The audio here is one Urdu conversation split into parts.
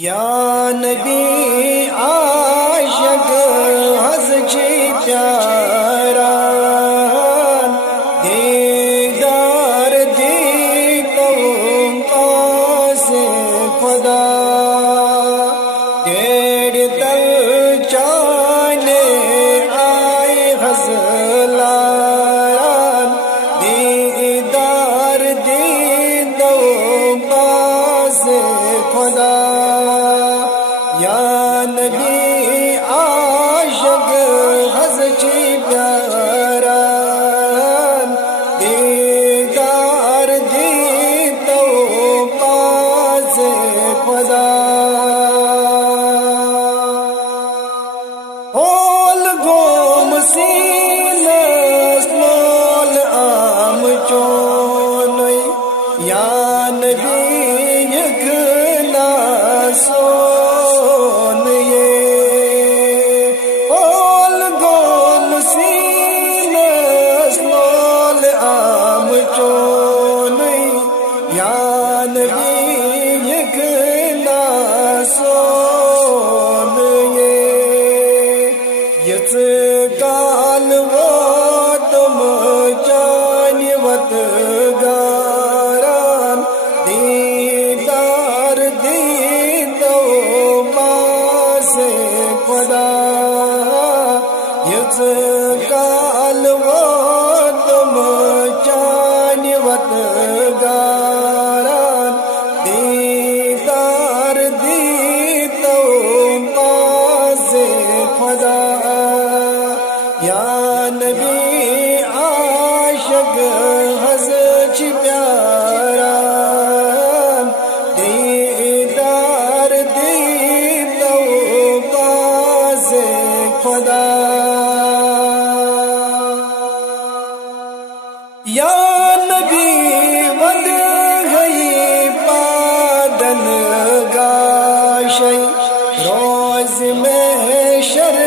یا نبی عاشق حضرت پیارا دیدار دی تو پاس خدا ڈیڑھ تل چانے آئے غزلان دیدار دی تو پاس خدا یا نبی عاشق حضرت پیارا دیدار دی تو پاس خدا اول گوم سینس مول عام چونی یا نبی کال وہ تم جانی وت گاران دیدار دی تو پاس خدا یس کال وہ تم جانی وت گاران دیدار دی تو پاس خدا یا نبی عاشق حضرت پیارا دیدار دی تو پاس خدا یا نبی ود گئی پادن گاشی روز میں شر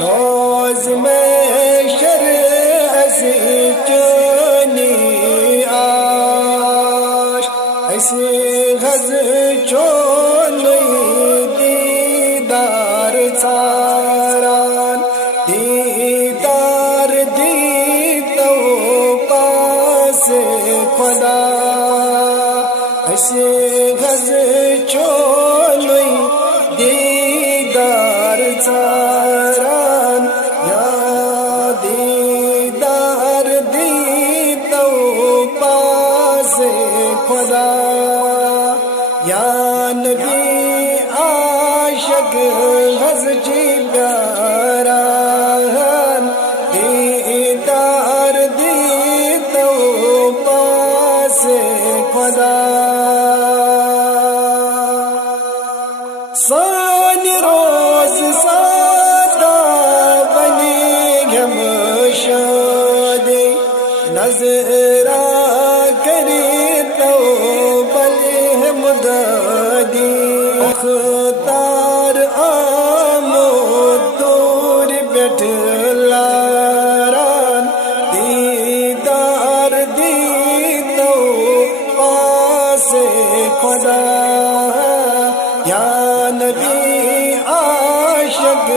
روز میں شرع سے چونی آش ایسے غز چونی دیدار ساران دیدار دی تو پاس خدا ایسے غز چونی دیدار ساران یا دیدار دی تو پاس خدا یا نبی عاشق حضرت پیارا دیدار دی تو پاس خدا سانی روز سادا بنی گم شادی نظرہ کری تو بلی مدادی اختار آمود دور بیٹھ لاران دیدار دی تو پاس خدا یا نبی عاشق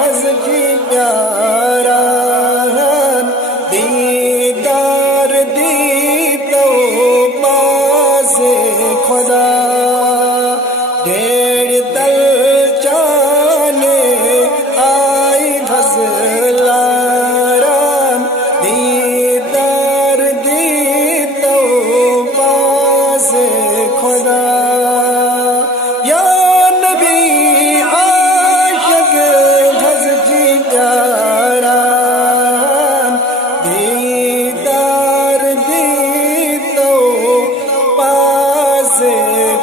حضرت پیارا دیدار دی تو پاس خدا ڈیڑھ تل چانے آئی غزلان دیدار دی تو پاس خدا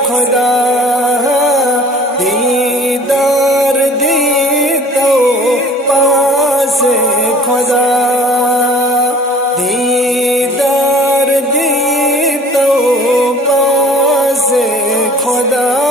خدا دیدار دی تو پاس خدا دیدار دی تو پاس خدا